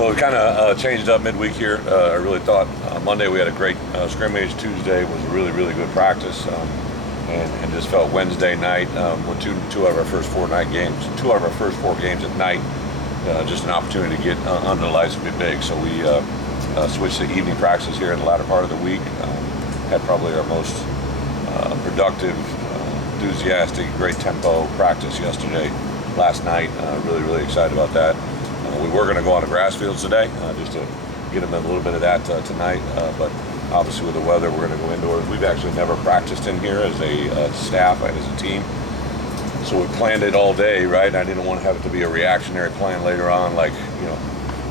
Well, we kind of changed up midweek here. I really thought Monday we had a great scrimmage. Tuesday was a really, really good practice. And just felt Wednesday night with two out of our first four games at night, just an opportunity to get under the lights a bit big. So we switched to evening practices here in the latter part of the week. Had probably our most productive, enthusiastic, great tempo practice last night. Really, really excited about that. We were going to go on the grass fields today just to get them a little bit of that tonight, but obviously with the weather, we're going to go indoors. We've actually never practiced in here as a staff and as a team. So we planned it all day, right? I didn't want to have it to be a reactionary plan later on, like,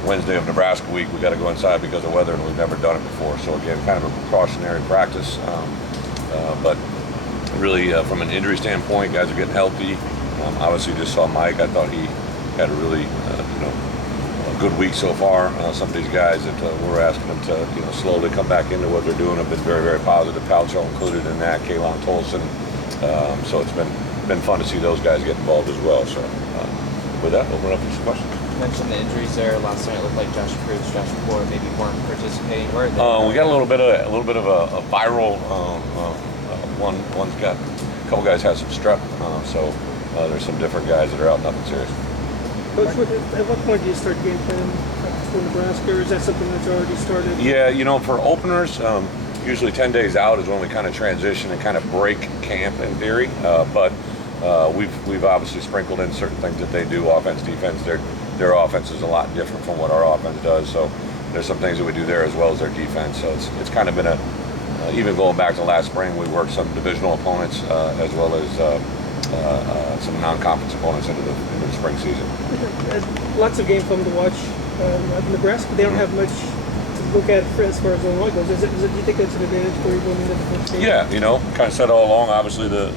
Wednesday of Nebraska week, we got to go inside because of weather, and we've never done it before. So again, kind of a precautionary practice. But really, from an injury standpoint, guys are getting healthy. Obviously, just saw Mike. I thought he had a really, good week so far. Some of these guys that we're asking them to, slowly come back into what they're doing have been very, very positive. Palcho included in that, Kalon Tolson. So it's been fun to see those guys get involved as well. So with that, open up for some questions. You mentioned the injuries there. Last night it looked like Josh Cruz, Josh McCoy maybe weren't participating. Where are they? We got a little bit of a viral. One's got a couple guys had some strep. So there's some different guys that are out. Nothing serious. Coach, at what point do you start game plan for Nebraska, or is that something that's already started? Yeah, for openers, usually 10 days out is when we kind of transition and kind of break camp in theory. But we've obviously sprinkled in certain things that they do, offense, defense. Their offense is a lot different from what our offense does. So there's some things that we do there as well as their defense. So it's kind of been even going back to last spring, we worked some divisional opponents as well as some non-conference opponents into the spring season. Lots of game film to watch. Nebraska, they don't have much to look at as far as Illinois goes. Do you think that's an advantage for you going into the first game? Yeah, kind of said all along, obviously the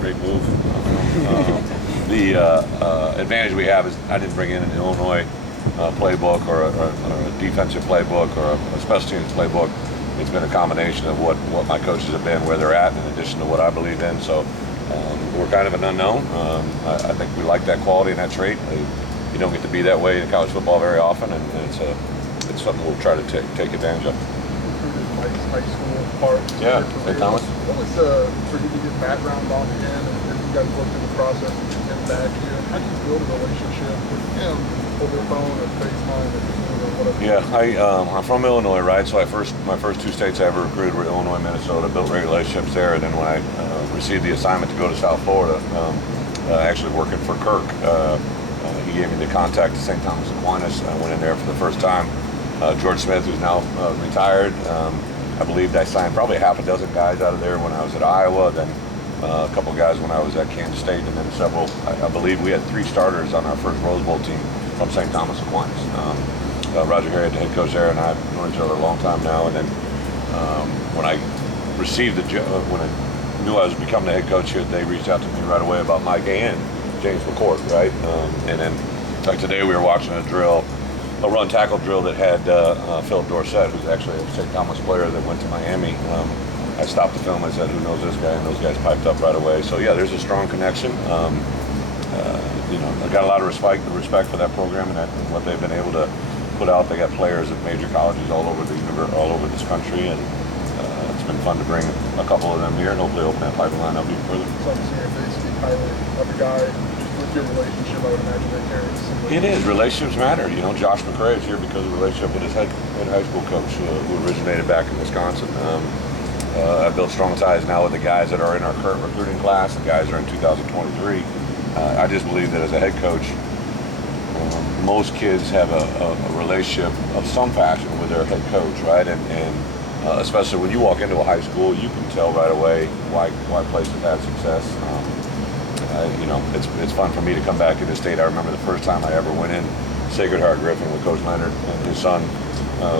great move. The advantage we have is I didn't bring in an Illinois playbook or a defensive playbook or a special teams playbook. It's been a combination of what my coaches have been, where they're at, in addition to what I believe in. So we're kind of an unknown. I think we like that quality and that trait. You don't get to be that way in college football very often, and it's something we'll try to take advantage of. Mike's high school part. Yeah, St. Thomas. What was for you to get background on him, and you guys worked in the process of getting him back here? How do you build a relationship with him over the phone or FaceTime or whatever? Yeah, I'm from Illinois, right? So my first two states I ever recruited were Illinois, Minnesota. Built great relationships there, and then when I received the assignment to go to South Florida, actually working for Kirk, he gave me the contact to St. Thomas Aquinas. I went in there for the first time. George Smith, who's now retired, I believed I signed probably half a dozen guys out of there when I was at Iowa, then a couple guys when I was at Kansas State, and then several. I believe we had 3 starters on our first Rose Bowl team from St. Thomas Aquinas. Roger Harriet, the head coach there, and I have known each other a long time now. And then when I received when I knew I was becoming the head coach here, they reached out to me right away about Mike and James McCourt, right? And then, like today, we were watching a run tackle drill that had Philip Dorsett, who's actually a St. Thomas player that went to Miami. I stopped the film. I said, "Who knows this guy?" And those guys piped up right away. So yeah, there's a strong connection. I got a lot of respect for that program and what they've been able to put out. They got players at major colleges all over this country, and it's been fun to bring a couple of them here and hopefully open that pipeline up even further. So I'm seeing they speak highly of the guy. With your relationship, I would imagine they carry some. It is. Relationships matter. Josh McCray is here because of the relationship with his head high school coach who originated back in Wisconsin. I've built strong ties now with the guys that are in our current recruiting class. The guys are in 2023. I just believe that as a head coach, most kids have a relationship of some fashion with their head coach, right? And especially when you walk into a high school, you can tell right away why places have success. It's fun for me to come back into state. I remember the first time I ever went in Sacred Heart Griffin with Coach Leonard, and his son,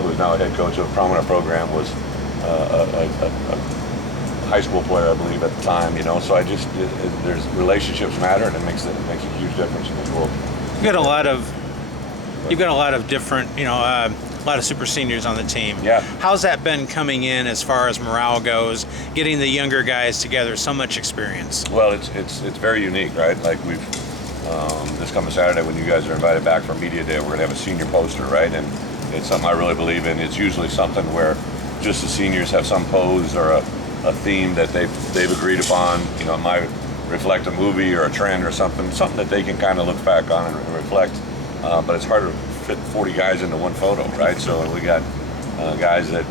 who's now a head coach of a prominent program, was a high school player, I believe, at the time. So there's relationships matter, and it makes a huge difference in this world. You've got a lot of different, a lot of super seniors on the team. Yeah. How's that been coming in as far as morale goes, getting the younger guys together, so much experience? Well, it's very unique, right? Like we've this coming Saturday when you guys are invited back for media day, we're going to have a senior poster, right? And it's something I really believe in. It's usually something where just the seniors have some pose or a theme that they've agreed upon. You know, it might reflect a movie or a trend or something that they can kind of look back on and reflect. But it's hard to fit 40 guys into one photo, right? So we got guys that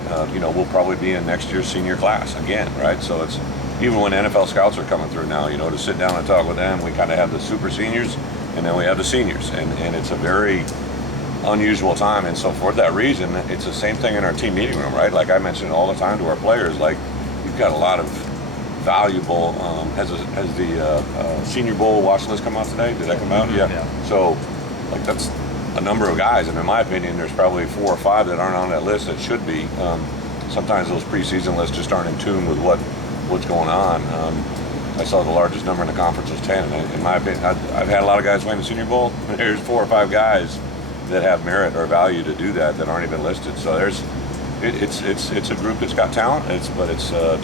will probably be in next year's senior class again, right? So it's even when NFL scouts are coming through now, to sit down and talk with them, we kind of have the super seniors and then we have the seniors, and it's a very unusual time. And so for that reason, it's the same thing in our team meeting room, right? Like I mentioned all the time to our players, like we've got a lot of valuable. Has the Senior Bowl watch list come out today? Did that come out? Yeah. So like that's a number of guys, and in my opinion, there's probably 4 or 5 that aren't on that list that should be. Sometimes those preseason lists just aren't in tune with what's going on. I saw the largest number in the conference was 10. And in my opinion, I've had a lot of guys win the Senior Bowl. There's 4 or 5 guys that have merit or value to do that aren't even listed. So it's a group that's got talent. But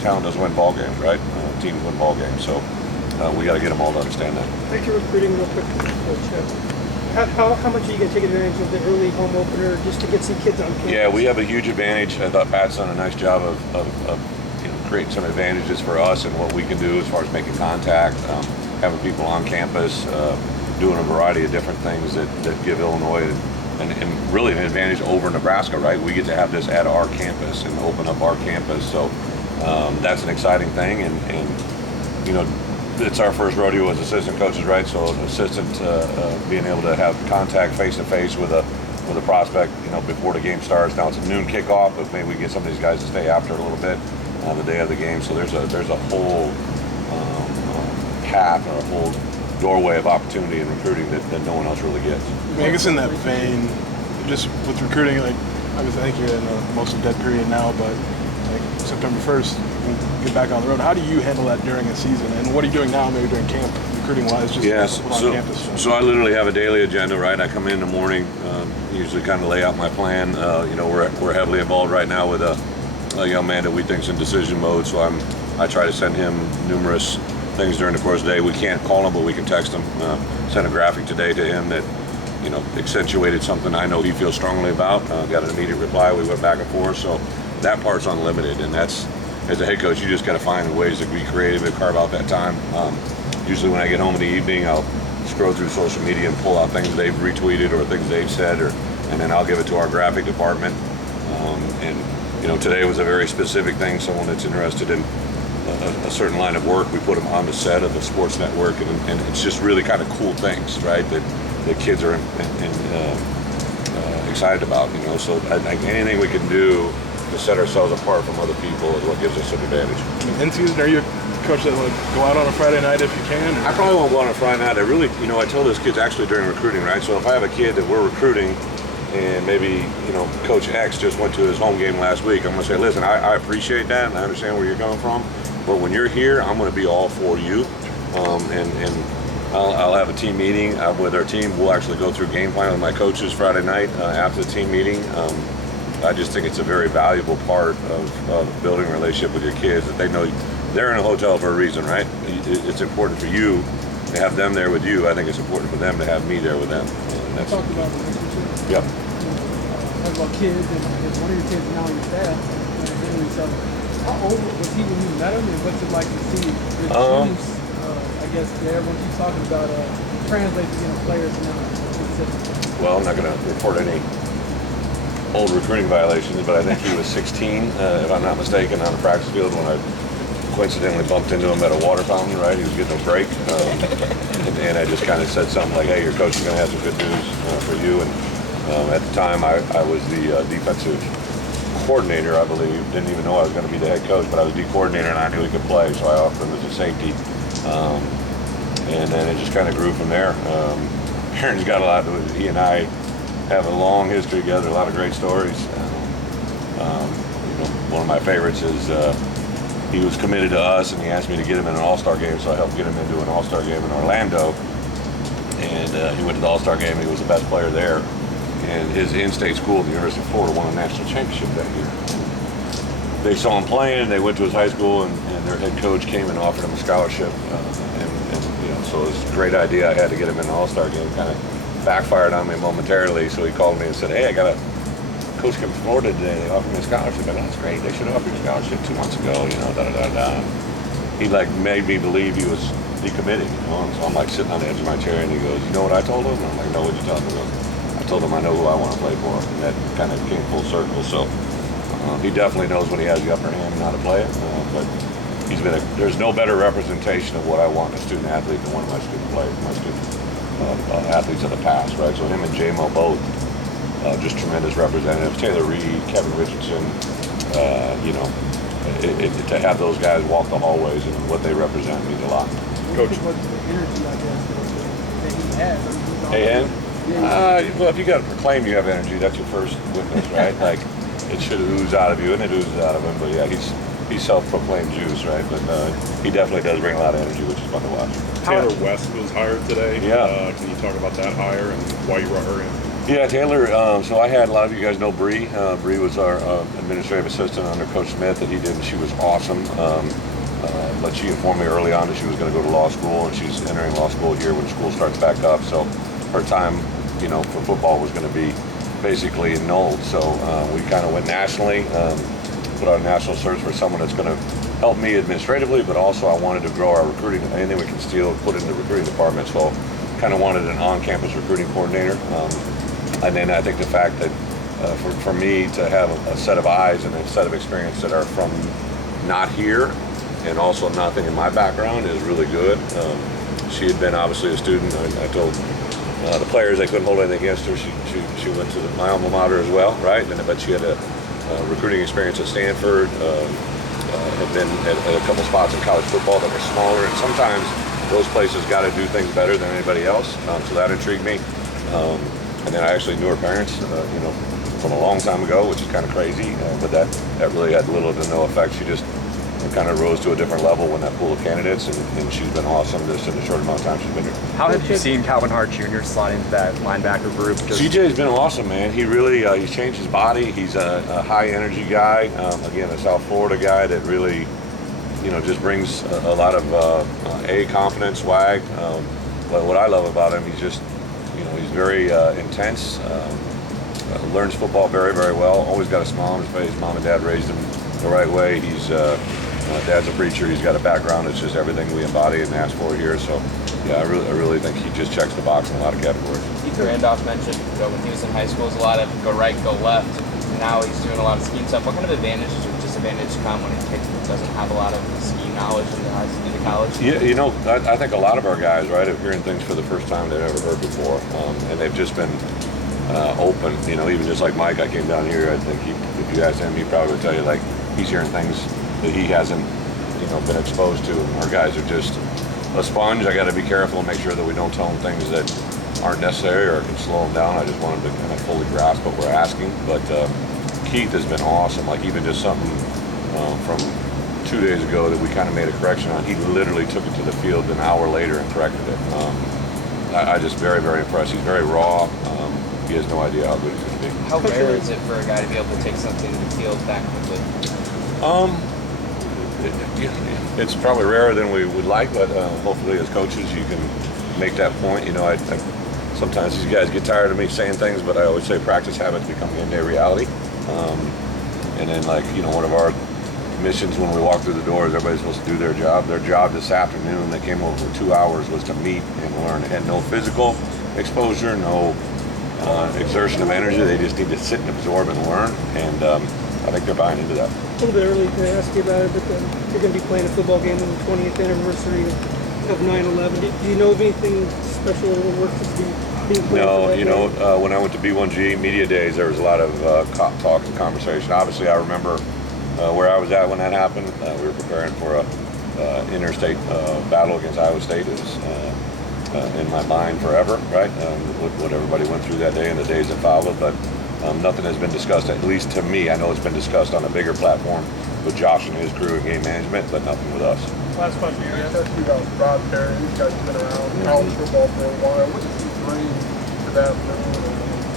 talent doesn't win ball games, right? Teams win ball games. So we got to get them all to understand that. Thank you for recruiting real quick, Coach. How much are you going to take advantage of the early home opener just to get some kids on campus? Yeah, we have a huge advantage. I thought Pat's done a nice job of creating some advantages for us and what we can do as far as making contact, having people on campus, doing a variety of different things that give Illinois and really an advantage over Nebraska, right? We get to have this at our campus and open up our campus. So that's an exciting thing. And it's our first rodeo as assistant coaches, right? So an assistant being able to have contact face-to-face with a prospect, before the game starts. Now it's a noon kickoff, but maybe we get some of these guys to stay after a little bit on the day of the game. So there's a whole path or a whole doorway of opportunity in recruiting that no one else really gets. I guess in that vein, just with recruiting, like obviously I think you're in the most of dead period now, but like September 1st, we'll get back on the road. How do you handle that during a season? And what are you doing now, maybe during camp, recruiting-wise, just on campus? So I literally have a daily agenda, right? I come in the morning, usually kind of lay out my plan. We're heavily involved right now with a young man that we think's in decision mode, so I try to send him numerous things during the course of the day. We can't call him, but we can text him. Sent a graphic today to him that accentuated something I know he feels strongly about. Got an immediate reply. We went back and forth, so that part's unlimited, and that's, as a head coach, you just got to find ways to be creative and carve out that time. Usually when I get home in the evening, I'll scroll through social media and pull out things they've retweeted or things they've said, and then I'll give it to our graphic department. Today was a very specific thing. Someone that's interested in a certain line of work, we put them on the set of the sports network, and it's just really kind of cool things, right? That kids are excited about. So I think anything we can do to set ourselves apart from other people is what gives us an advantage. In season, are you a coach that would go out on a Friday night if you can? Or? I probably won't go on a Friday night. I tell those kids actually during recruiting, right? So if I have a kid that we're recruiting and maybe, Coach X just went to his home game last week, I'm going to say, listen, I appreciate that and I understand where you're coming from, but when you're here, I'm going to be all for you. And I'll have a team meeting with our team. We'll actually go through game plan with my coaches Friday night after the team meeting. I just think it's a very valuable part of building a relationship with your kids, that they know they're in a hotel for a reason, right? It's important for you to have them there with you. I think it's important for them to have me there with them. That's talked about relationships. Yep. Talk about kids, and one of your kids now on your staff, Henry. So, how old was he when you met him, and what's it like to see your teams? I guess everyone keeps talking about translate to players now. Well, I'm not going to report any old recruiting violations, but I think he was 16, if I'm not mistaken, on the practice field when I coincidentally bumped into him at a water fountain, right? He was getting a break. And I just kind of said something like, hey, your coach is going to have some good news for you. And at the time, I was the defensive coordinator, I believe. Didn't even know I was going to be the head coach, but I was the coordinator and I knew he could play, so I offered him as a safety. And then it just kind of grew from there. Aaron's got a lot to, he and I have a long history together, a lot of great stories. One of my favorites is he was committed to us and he asked me to get him in an all-star game, so I helped get him into an all-star game in Orlando. And he went to the all-star game and he was the best player there. And his in-state school, the University of Florida, won a national championship that year. They saw him playing, they went to his high school, and their head coach came and offered him a scholarship. So it was a great idea. I had to get him in the All-Star game. Kind of backfired on me momentarily. So he called me and said, "Hey, I got a coach came from Florida today. They offered me a scholarship." I go, "That's great. They should have offered you a scholarship 2 months ago." You know, da da da da. He like made me believe he was decommitted. You know, and so I'm like sitting on the edge of my chair, and he goes, "You know what I told him?" And I'm like, "No, what you tell him?" He goes, "I told him I know who I want to play for," and that kind of came full circle. So he definitely knows when he has the upper hand and how to play it. But there's no better representation of what I want in a student athlete than one of my student players, my student athletes of the past, right? So him and J-Mo both just tremendous representatives. Taylor Reed, Kevin Richardson, you know, to have those guys walk the hallways and what they represent means a lot. Coach, what's the energy, I guess, that he has? I mean, well, if you got to proclaim you have energy, that's your first witness, right? Like it should ooze out of you, and it oozes out of him. But yeah, he's self-proclaimed Juice, right? But he definitely does bring a lot of energy, which is fun to watch. Taylor West was hired today. Yeah. Can you talk about that hire and why you brought her in? Yeah, Taylor. So I had a lot of you guys know Bree. Bree was our administrative assistant under Coach Smith that he did, and she was awesome. But she informed me early on that she was going to go to law school, and she's entering law school here when school starts back up. So her time, you know, for football was going to be basically annulled. So we kind of went nationally, put out a national search for someone that's going to help me administratively, but also I wanted to grow our recruiting. Anything we can steal, put in the recruiting department. So kind of wanted an on-campus recruiting coordinator. And then I think the fact that for me to have a set of eyes and a set of experience that are from not here and also nothing in my background is really good. She had been obviously a student. I told the players they couldn't hold anything against her. She went to my alma mater as well, right? But she had a recruiting experience at Stanford, had been at a couple spots in college football that were smaller, and sometimes those places got to do things better than anybody else. So that intrigued me. And then I actually knew her parents, you know, from a long time ago, which is kind of crazy, but that really had little to no effect. She just kind of rose to a different level when that pool of candidates, and she's been awesome just in the short amount of time she's been here. How have you seen Calvin Hart Jr. slide into that linebacker group? CJ's been awesome, man. He really, he's changed his body. He's a high energy guy. Again, a South Florida guy that really, you know, just brings a lot of confidence, swag. But what I love about him, he's just, you know, he's very intense, learns football very, very well, always got a smile on his face. Mom and dad raised him the right way. He's dad's a preacher. He's got a background. It's just everything we embody and ask for here. So, yeah, I really think he just checks the box in a lot of categories. Ethan Randolph mentioned, you know, when he was in high school, it was a lot of go right, go left. And now he's doing a lot of scheme stuff. What kind of advantages or disadvantages come when a kid doesn't have a lot of scheme knowledge into college? Yeah, you know, I think a lot of our guys, right, are hearing things for the first time they've ever heard before, and they've just been open. You know, even just like Mike, I came down here. I think if you asked him, he probably would tell you like he's hearing things that he hasn't, you know, been exposed to. Our guys are just a sponge. I got to be careful and make sure that we don't tell them things that aren't necessary or can slow them down. I just want them to kind of fully grasp what we're asking. But Keith has been awesome. Like even just something from 2 days ago that we kind of made a correction on. He literally took it to the field an hour later and corrected it. I just very, very impressed. He's very raw. He has no idea how good he's going to be. How rare is it for a guy to be able to take something to the field that quickly? It's probably rarer than we would like, but hopefully as coaches you can make that point. You know, I sometimes these guys get tired of me saying things, but I always say practice habits become game-day reality. And then, like, you know, one of our missions when we walk through the doors, everybody's supposed to do their job. Their job this afternoon, they came over for 2 hours, was to meet and learn. It had no physical exposure, no exertion of energy. They just need to sit and absorb and learn. And I think they're buying into that. A little bit early to ask you about it, but you're going to be playing a football game on the 20th anniversary of 9/11. Do you know of anything special or work that's being planned? No, you know, when I went to B1G Media Days, there was a lot of talk and conversation. Obviously, I remember where I was at when that happened. We were preparing for a interstate battle against Iowa State. It was in my mind forever, right? What everybody went through that day and the days that followed, but nothing has been discussed, at least to me. I know it's been discussed on a bigger platform with Josh and his crew in game management, but nothing with us. Last question here. I asked you about Rod Perry. These guys have been around college football for a while. What does he bring to that room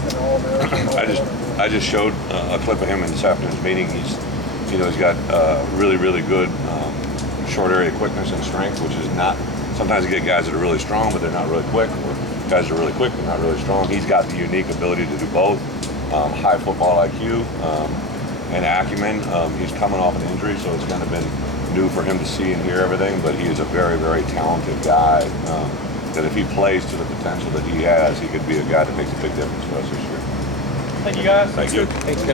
and all that? I just showed a clip of him in this afternoon's meeting. He's got really, really good short area quickness and strength, which is not sometimes you get guys that are really strong, but they're not really quick, or guys that are really quick, but not really strong. He's got the unique ability to do both. High football IQ and acumen. He's coming off an injury, so it's kind of been new for him to see and hear everything, but he is a very, very talented guy that if he plays to the potential that he has, he could be a guy that makes a big difference for us this year. Thank you, guys. Thank you.